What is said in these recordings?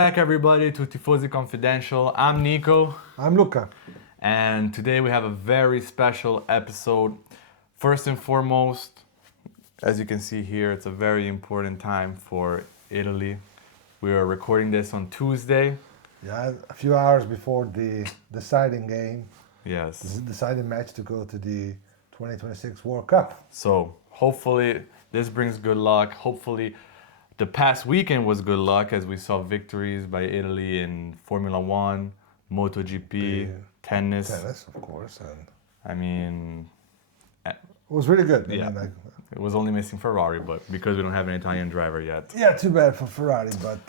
Back everybody to Tifosi Confidential. I'm Nico, I'm Luca. and today we have a very special episode. First and foremost, as you can see here, it's a very important time for Italy. We are recording this on Tuesday. Yeah, a few hours before the deciding game, Yes. the deciding match to go to the 2026 World Cup. So hopefully this brings good luck. Hopefully the past weekend was good luck as we saw victories by Italy in Formula One, MotoGP, tennis. Tennis, of course, and I mean, it was really good. yeah. It was only missing Ferrari, but because we don't have an Italian driver yet. Yeah, too bad for Ferrari, but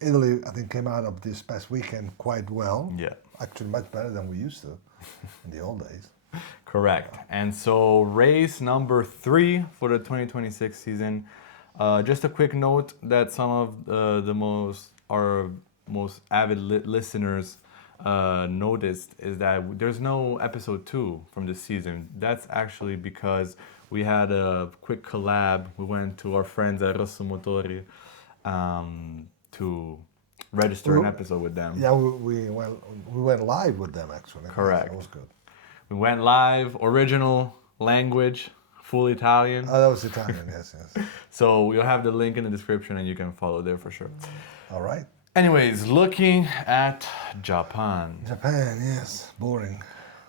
Italy, I think, came out of this past weekend quite well. Yeah. Actually, much better than we used to in the old days. Correct. And so race number 3 for the 2026 season. Just a quick note that some of our most avid listeners noticed is that there's no episode 2 from this season. That's actually because we had a quick collab. We went to our friends at Rosso Motori to register an episode with them. Yeah, we went live with them actually. Correct. That was good. We went live, original language, full Italian. Oh, that was Italian, yes. So we'll have the link in the description and you can follow there for sure. All right. Anyways, looking at Japan. Japan, yes, boring.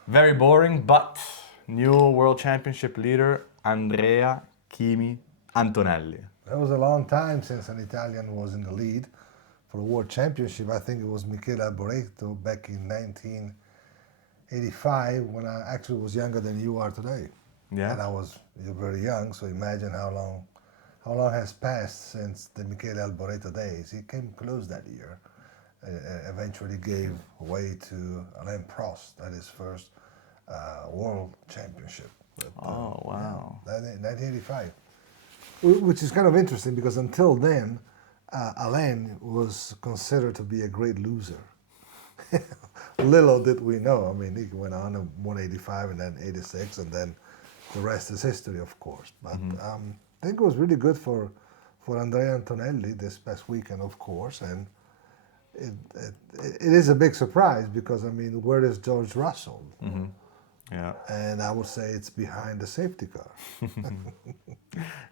Very boring, but new World Championship leader, Andrea Kimi Antonelli. That was a long time since an Italian was in the lead for the World Championship. I think it was Michele Alboreto back in 1985 when I actually was younger than you are today. Yeah. And you're very young, so imagine how long has passed since the Michele Alboreto days. He came close that year. Eventually gave way to Alain Prost at his first World Championship. But, Oh, wow. Yeah, 1985. Which is kind of interesting because until then, Alain was considered to be a great loser. Little did we know. I mean, he went on to 185 and then 86, and then the rest is history, of course. But I think it was really good for Andrea Antonelli this past weekend, of course, and it is a big surprise because, I mean, where is George Russell? Mm-hmm. Yeah. And I would say it's behind the safety car.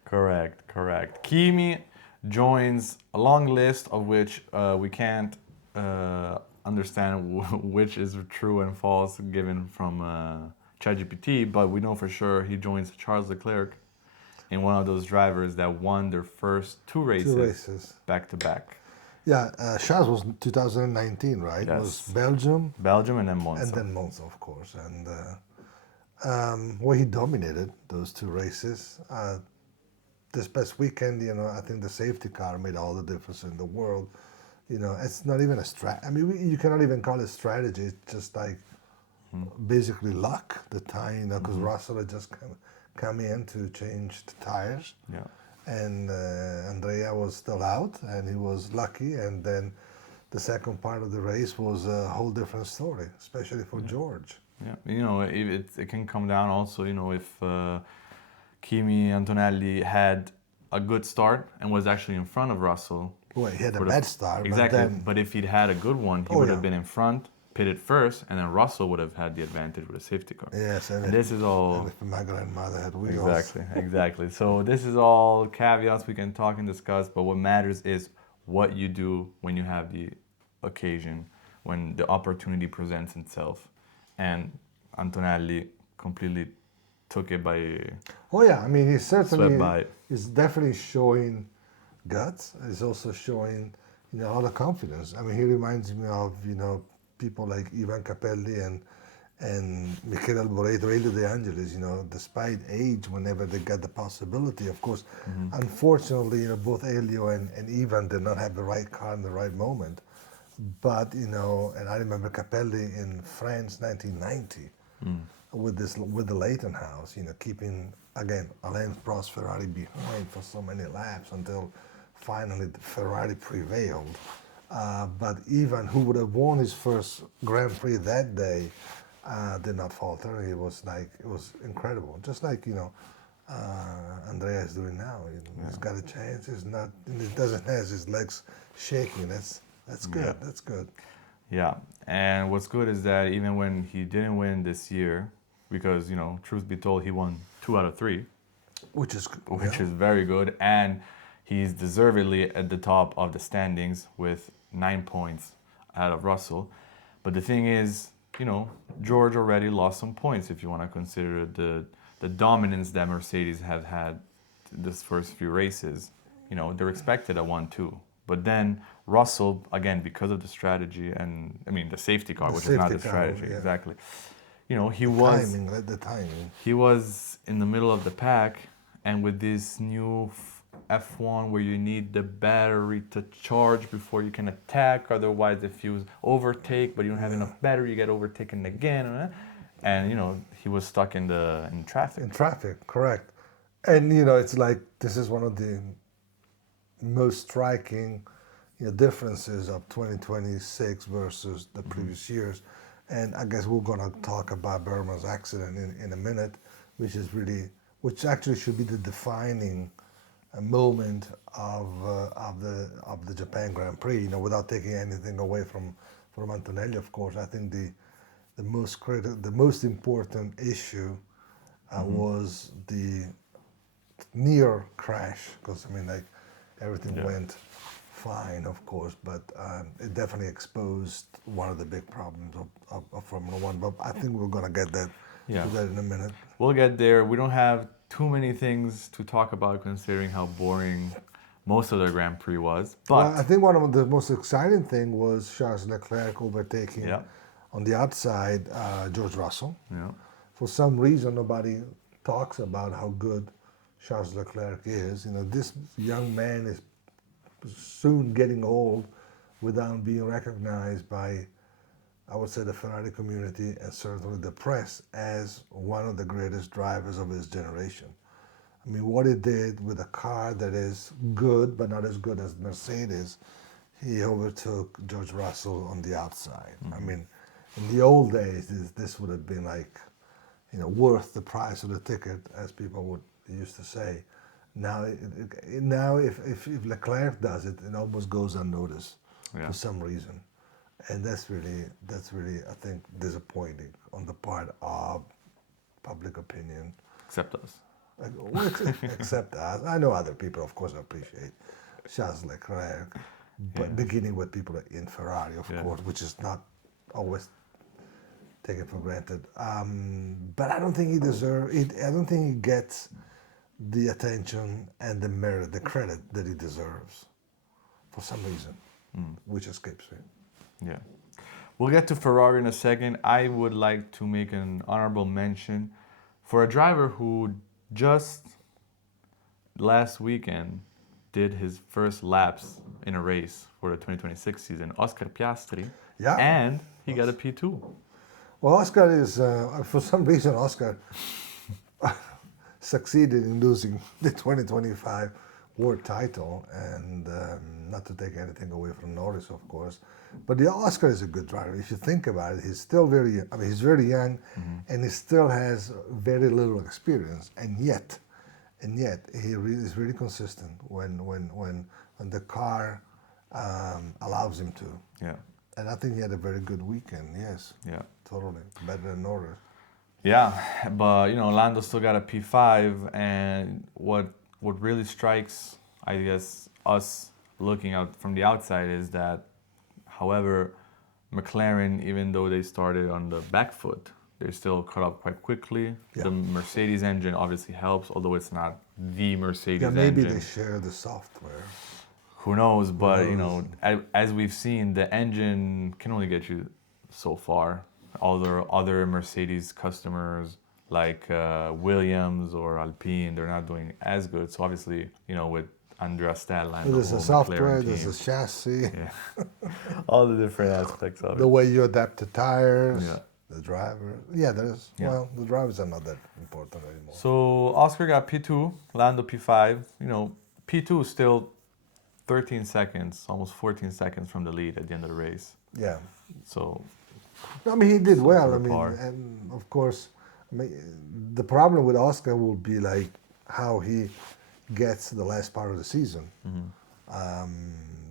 Correct. Kimi joins a long list of which we can't understand which is true and false given from ChatGPT, but we know for sure he joins Charles Leclerc in one of those drivers that won their first two races back to back. Yeah, Charles was 2019, right? Yes. It was Belgium and then Monza. And then Monza, of course. And well, he dominated those two races. This past weekend, I think the safety car made all the difference in the world. It's not even a I mean, you cannot even call it strategy. It's just like basically luck. The time, because Russell had just come in to change the tires. Yeah. And Andrea was still out, and he was lucky. And then the second part of the race was a whole different story, especially for George. Yeah, it can come down also, if Kimi Antonelli had a good start and was actually in front of Russell. Well, he had a bad start. Exactly, but if he'd had a good one, he would have been in front, pitted first, and then Russell would have had the advantage with a safety car. Yes, and this is all... And if my grandmother had wheels. Exactly. So this is all caveats we can talk and discuss, but what matters is what you do when you have the occasion, when the opportunity presents itself. And Antonelli completely took it by... Oh yeah, I mean, he's definitely showing guts. He's also showing, a lot of confidence. I mean, he reminds me of, people like Ivan Capelli and Michele Alboreto, Elio De Angelis, despite age, whenever they got the possibility, of course. Unfortunately, both Elio and Ivan did not have the right car in the right moment. But, and I remember Capelli in France, 1990, with the Leighton house, keeping, again, Alain Prost Ferrari behind for so many laps until finally the Ferrari prevailed. But Ivan, who would have won his first Grand Prix that day, did not falter. It was incredible. Just like, Andrea is doing now. He's got a chance. He doesn't have his legs shaking. That's good. Yeah. That's good. Yeah, and what's good is that even when he didn't win this year, because truth be told, he won 2 out of 3, Which is which is very good, and he's deservedly at the top of the standings with 9 points out of Russell. But the thing is, George already lost some points if you want to consider the dominance that Mercedes have had this first few races. They're expected at 1-2. But then Russell, again, because of the strategy and, the safety car, which is not the strategy, exactly. The timing. He was in the middle of the pack, and with this new F1 where you need the battery to charge before you can attack, otherwise if you overtake but you don't have enough battery, you get overtaken again, and he was stuck in traffic. In traffic, correct. And it's like this is one of the most striking differences of 2026 versus the previous years. And I guess we're going to talk about Bearman's accident in a minute, which actually should be the defining moment of the Japan Grand Prix. Without taking anything away from Antonelli, of course. I think the most important issue was the near crash, because everything went fine, of course, but it definitely exposed one of the big problems of Formula One. But I think we're going to get to that in a minute. We'll get there. We don't have too many things to talk about considering how boring most of the Grand Prix was. But well, I think one of the most exciting thing was Charles Leclerc overtaking on the outside George Russell. Yeah. For some reason, nobody talks about how good Charles Leclerc is. This young man is soon getting old without being recognized by, I would say, the Ferrari community and certainly the press as one of the greatest drivers of his generation. What he did with a car that is good but not as good as Mercedes, he overtook George Russell on the outside. Mm-hmm. In the old days, this would have been worth the price of the ticket, as people used to say. Now, if Leclerc does it, it almost goes unnoticed for some reason, and that's really I think disappointing on the part of public opinion. Except us. Except us. I know other people, of course, appreciate Charles Leclerc, but beginning with people in Ferrari, of course, which is not always taken for granted. But I don't think he deserves it. I don't think he gets the attention and the merit, the credit that he deserves for some reason, which escapes me. Yeah. We'll get to Ferrari in a second. I would like to make an honorable mention for a driver who just last weekend did his first laps in a race for the 2026 season, Oscar Piastri. Yeah. And he got a P2. Well, Oscar is, for some reason, Oscar succeeded in losing the 2025 world title, and not to take anything away from Norris, of course, but the Oscar is a good driver. If you think about it, he's still he's very young, and he still has very little experience, and yet he is really consistent when the car allows him to. Yeah. And I think he had a very good weekend. Yes. Yeah. Totally better than Norris. Yeah, but Lando still got a P5, and what really strikes, I guess, us looking out from the outside is that, however, McLaren, even though they started on the back foot, they still caught up quite quickly. Yeah. The Mercedes engine obviously helps, although it's not the Mercedes engine. Yeah, maybe they share the software. Who knows? But as we've seen, the engine can only get you so far. Other Mercedes customers like Williams or Alpine, they're not doing as good. So obviously, with Andrea Stella and there's the a whole software, McLaren there's team. a chassis, all the different aspects of it. The way you adapt the tires, Yeah. the driver. Yeah, there's. Yeah. Well, the drivers are not that important anymore. So Oscar got P2, Lando P5. P2 is still 13 seconds, almost 14 seconds from the lead at the end of the race. Yeah. So. He did well. And of course, the problem with Oscar will be how he gets the last part of the season.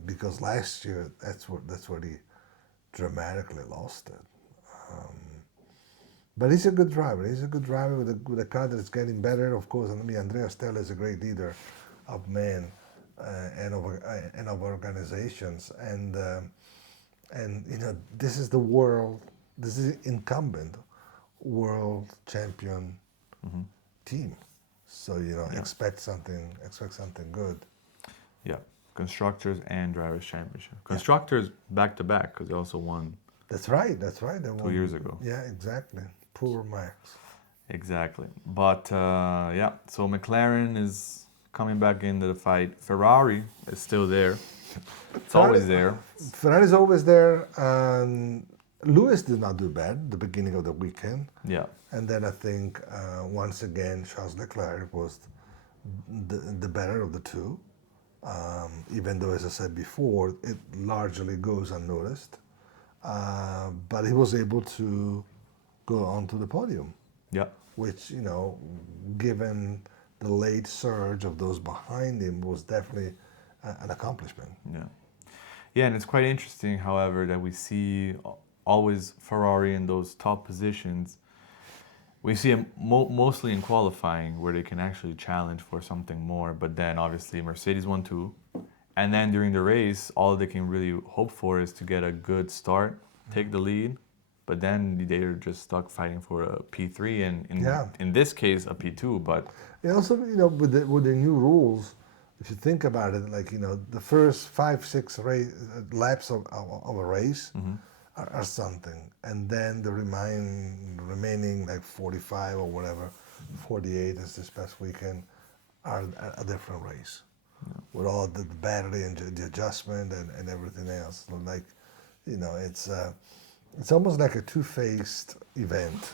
because last year that's where he dramatically lost it. But he's a good driver. He's a good driver with a car that's getting better. Of course, I mean, Andrea Stella is a great leader of men and of organizations. And this is the world. This is incumbent world champion team. So expect something good. Yeah, constructors and drivers championship. Constructors back to back because they also won. That's right. They won 2 years ago. Yeah, exactly. Poor Max. Exactly. But so McLaren is coming back into the fight. Ferrari is still there. It's always there. Ferrari's always there. Lewis did not do bad the beginning of the weekend. Yeah. And then I think once again Charles Leclerc was the better of the two. Even though, as I said before, it largely goes unnoticed. But he was able to go onto the podium. Yeah. Which, given the late surge of those behind him, was definitely an accomplishment. Yeah. Yeah, and it's quite interesting, however, that we see always Ferrari in those top positions. We see it mostly in qualifying where they can actually challenge for something more, but then obviously Mercedes won too. And then during the race, all they can really hope for is to get a good start, take the lead, but then they're just stuck fighting for a P3 and in this case a P2. But also, with the new rules, if you think about it, like the first 5-6 laps of a race are something, and then the remaining like 45 or whatever, 48 as this past weekend, are a different race. With all the battery and the adjustment and everything else. So like, it's almost like a two-faced event.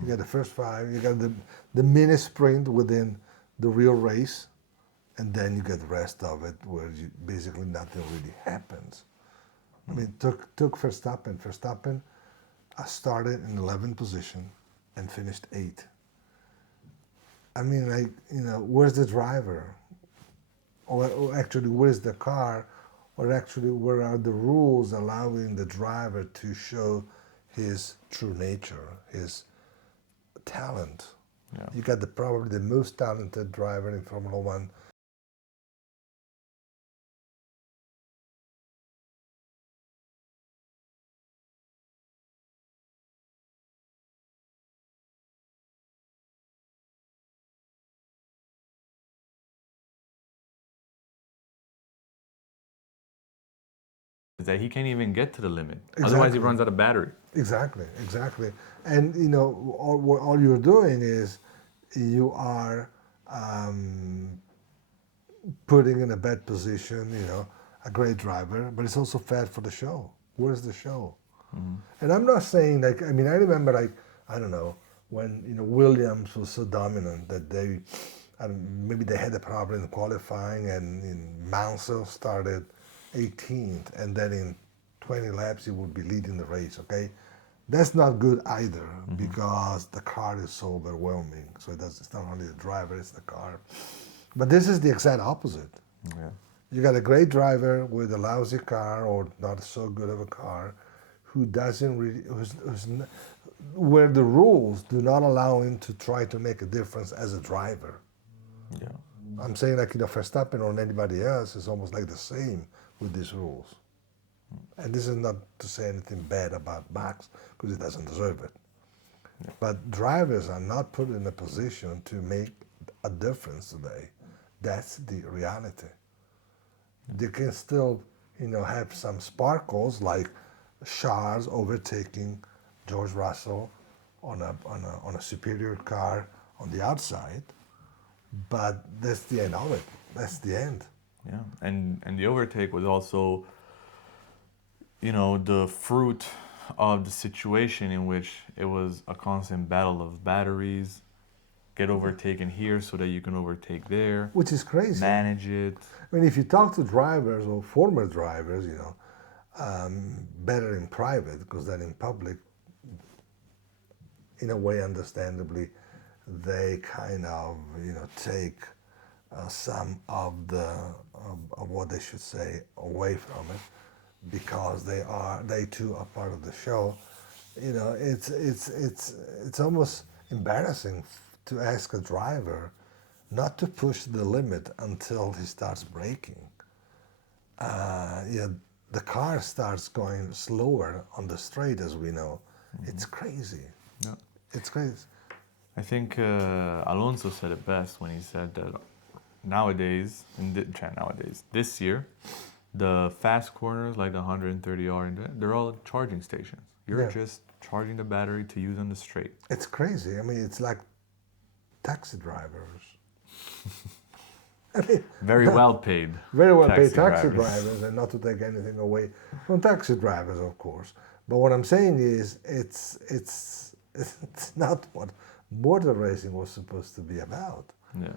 You got the first 5, you got the mini sprint within the real race, and then you get the rest of it where basically nothing really happens. I mean, took Verstappen. Verstappen started in 11th position and finished 8th. I mean, like, where's the driver? Or actually, where's the car? Or actually, where are the rules allowing the driver to show his true nature, his talent? yeah. You got probably the most talented driver in Formula One. Is that he can't even get to the limit. Exactly. Otherwise, he runs out of battery. Exactly. And all you're doing is you are putting in a bad position, a great driver, but it's also bad for the show. Where's the show? And I'm not saying I remember I don't know when Williams was so dominant that maybe they had a problem in qualifying, and Mansell started 18th, and then in 20 laps he would be leading the race. Okay, that's not good either because the car is so overwhelming. So it's not only the driver, it's the car. But this is the exact opposite. Yeah. You got a great driver with a lousy car or not so good of a car, who doesn't really, where the rules do not allow him to try to make a difference as a driver. Yeah. I'm saying like Verstappen or anybody else is almost like the same with these rules. And this is not to say anything bad about Max because he doesn't deserve it. Yeah. But drivers are not put in a position to make a difference today. That's the reality. They can still, have some sparkles like Charles overtaking George Russell on a superior car on the outside, but that's the end of it. That's the end. Yeah, and the overtake was also, the fruit of the situation in which it was a constant battle of batteries. Get overtaken here so that you can overtake there. Which is crazy. Manage it. I mean, if you talk to drivers or former drivers, better in private, because then in public, in a way, understandably, they kind of, take some of of what they should say away from it, because they too are part of the show. You know, it's almost embarrassing to ask a driver not to push the limit until he starts braking. Yeah, the car starts going slower on the straight, as we know. It's crazy. Yeah. It's crazy. I think Alonso said it best when he said that nowadays, this year, the fast corners like the 130R, they're all charging stations. You're Yeah. just charging the battery to use on the straight. It's crazy. I mean, it's like taxi drivers. I mean, Very well paid. very well paid taxi taxi drivers, and not to take anything away from taxi drivers, of course. But what I'm saying is, it's not what motor racing was supposed to be about. Yeah,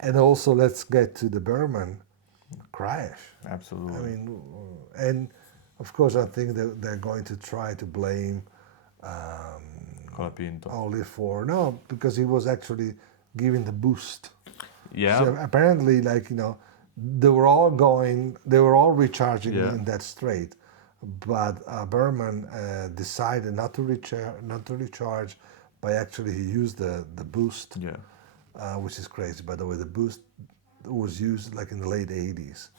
And also, let's get to the Bearman crash. absolutely. I mean, and of course, I think that they're going to try to blame Colapinto. only for no, because he was actually giving the boost. Yeah, So apparently, like, you know, they were all recharging Yeah. in that straight, but Bearman decided not to recharge, by actually he used the boost, yeah. which is crazy. By the way, the boost was used like in the late '80s.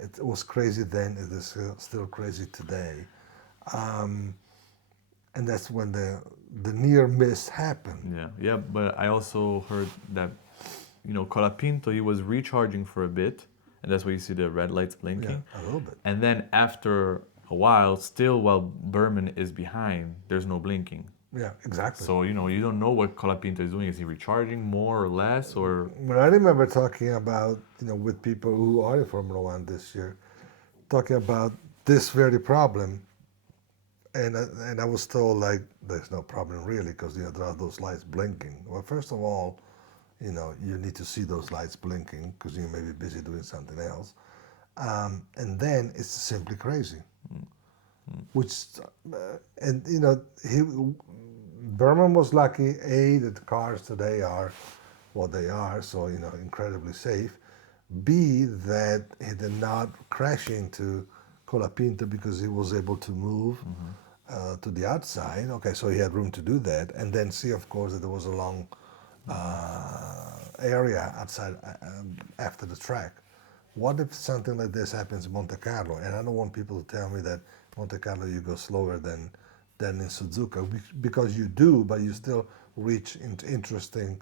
It was crazy then. It is still crazy today, and that's when the near miss happened. Yeah, yeah, but I also heard that, Colapinto, he was recharging for a bit, and that's why you see the red lights blinking. Yeah, a little bit. And then after a while, still while Bearman is behind, there's no blinking. Yeah, exactly. So, you don't know what Colapinto is doing. Is he recharging more or less, or... But I remember talking about, with people who are in Formula One this year, talking about this very problem, and I was told, like, there's no problem really, because there are those lights blinking. Well, first of all, you need to see those lights blinking because you may be busy doing something else, and then it's simply crazy. Which, and Bearman was lucky, A, that the cars today are what they are, so, incredibly safe. B, that he did not crash into Colapinto because he was able to move to the outside. Okay, so he had room to do that. And then C, of course, that there was a long area outside after the track. What if something like this happens in Monte Carlo? And I don't want people to tell me that Monte Carlo you go slower than in Suzuka, because you do, but you still reach interesting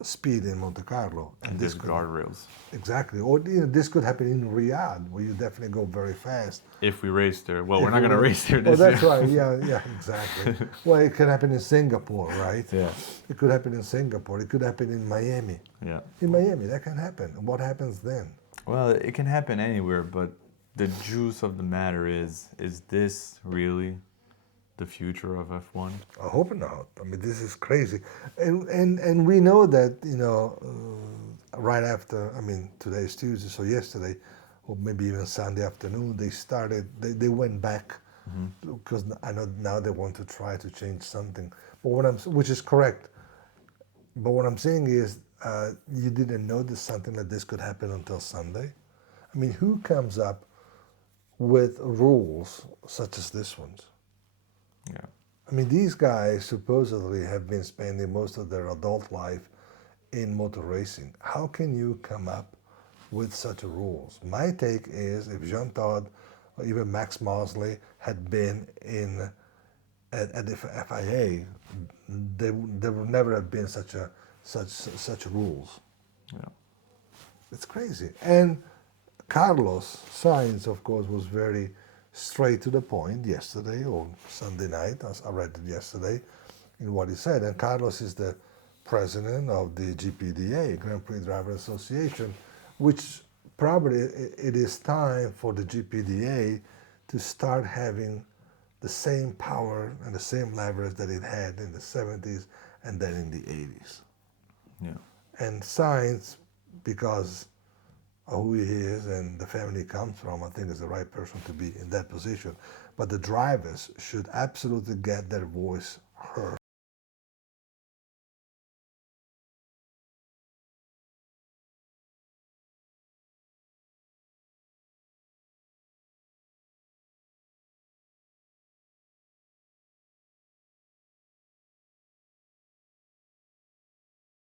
speed in Monte Carlo. And there's guardrails. Exactly. Or this could happen in Riyadh, where you definitely go very fast. If we race there. Well, we're not going to race there Oh, this that's year. right. Yeah, exactly. Well, it could happen in Singapore, right? Yeah. It could happen in Singapore. It could happen in Miami. Yeah. In Miami, that can happen. What happens then? Well, it can happen anywhere, but the juice of the matter is this really the future of F1? I hope not. I mean, this is crazy, and we know that right after. I mean, today's Tuesday, so yesterday, or maybe even Sunday afternoon, they went back because I know now they want to try to change something. But which is correct. But what I'm saying is, you didn't notice something like this could happen until Sunday. I mean, who comes up with rules such as this ones? Yeah. I mean, these guys supposedly have been spending most of their adult life in motor racing. How can you come up with such rules? My take is, if Jean Todt or even Max Mosley had been at the FIA, there would never have been such rules. Yeah. It's crazy. And Carlos Sainz, of course, was very straight to the point yesterday or Sunday night. I read it yesterday in what he said. And Carlos is the president of the GPDA, Grand Prix Driver Association, which probably it is time for the GPDA to start having the same power and the same leverage that it had in the 70s and then in the 80s. Yeah. And Sainz, because of who he is and the family he comes from, I think is the right person to be in that position. But the drivers should absolutely get their voice heard.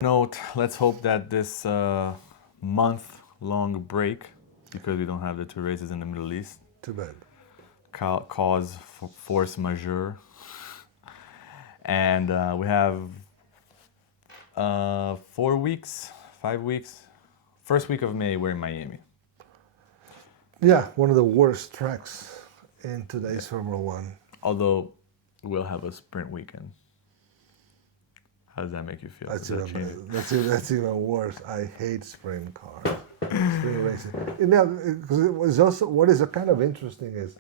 Note, let's hope that this month-long break, because we don't have the two races in the Middle East, Too bad. cause force majeure. And we have 4 weeks, 5 weeks. First week of May, we're in Miami. Yeah, one of the worst tracks in today's Formula One. Although we'll have a sprint weekend. How does that make you feel? That's even worse. I hate sprint cars, sprint racing. Because it was also what is kind of interesting is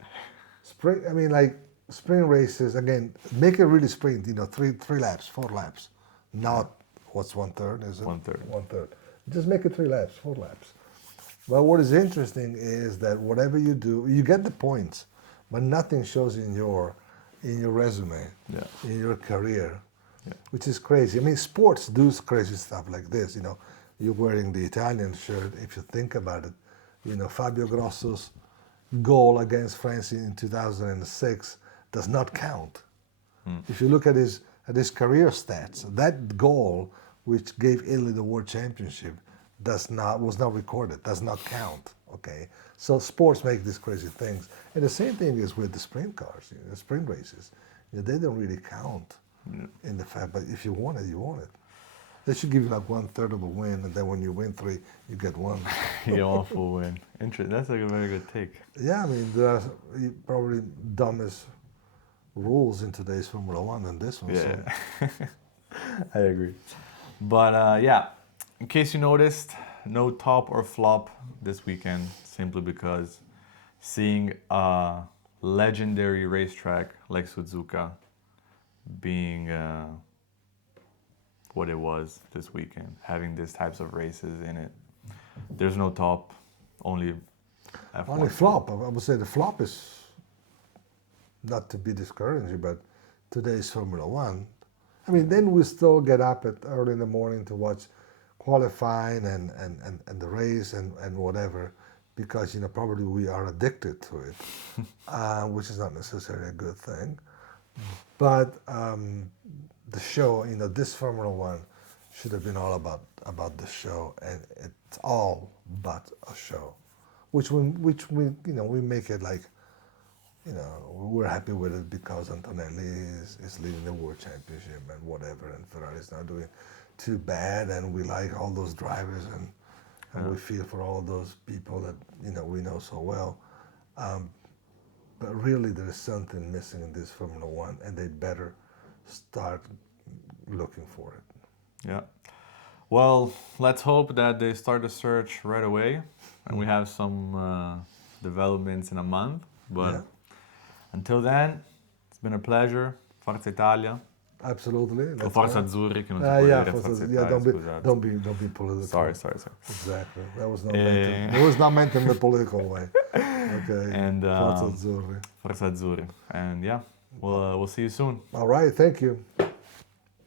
sprint. I mean, like sprint races again. Make it really sprint. 3 laps, 4 laps, not what's 1/3, is it? 1/3. 1/3. Just make it 3 laps, 4 laps. But what is interesting is that whatever you do, you get the points, but nothing shows in your resume, in your career. Yeah. Which is crazy. I mean, sports do crazy stuff like this. You're wearing the Italian shirt. If you think about it, Fabio Grosso's goal against France in 2006 does not count. If you look at his career stats, that goal, which gave Italy the world championship, was not recorded. Does not count. Okay, so sports make these crazy things, and the same thing is with the sprint cars, the sprint races. They don't really count. In the fact, but if you want it, you want it. They should give you like 1/3 of a win, and then when you win 3, you get 1. You get 1 full win. Interesting. That's like a very good take. Yeah, I mean, there are probably dumbest rules in today's Formula One than this one. Yeah, so. I agree. But yeah, in case you noticed, no top or flop this weekend, simply because seeing a legendary racetrack like Suzuka being what it was this weekend, having these types of races in it. There's no top, only F1. Only flop. I would say the flop is, not to be discouraging, but today's Formula One. I mean, then we still get up at early in the morning to watch qualifying and the race and whatever, because probably we are addicted to it, which is not necessarily a good thing. But the show, this Formula One should have been all about the show, and it's all but a show, which we make it like, we're happy with it because Antonelli is leading the world championship and whatever, and Ferrari's not doing too bad, and we like all those drivers, and we feel for all those people that we know so well. But really, there is something missing in this Formula One, and they better start looking for it. Yeah. Well, let's hope that they start the search right away, and we have some developments in a month. But until then, it's been a pleasure. Forza Italia. Absolutely. O Forza Azzurri, che non si può dire Forza Italia, scusate. Don't be political. Sorry. Exactly. That was not meant in a political way. Okay. And Forza Azzurri. Forza Azzurri. And yeah, we'll see you soon. All right. Thank you.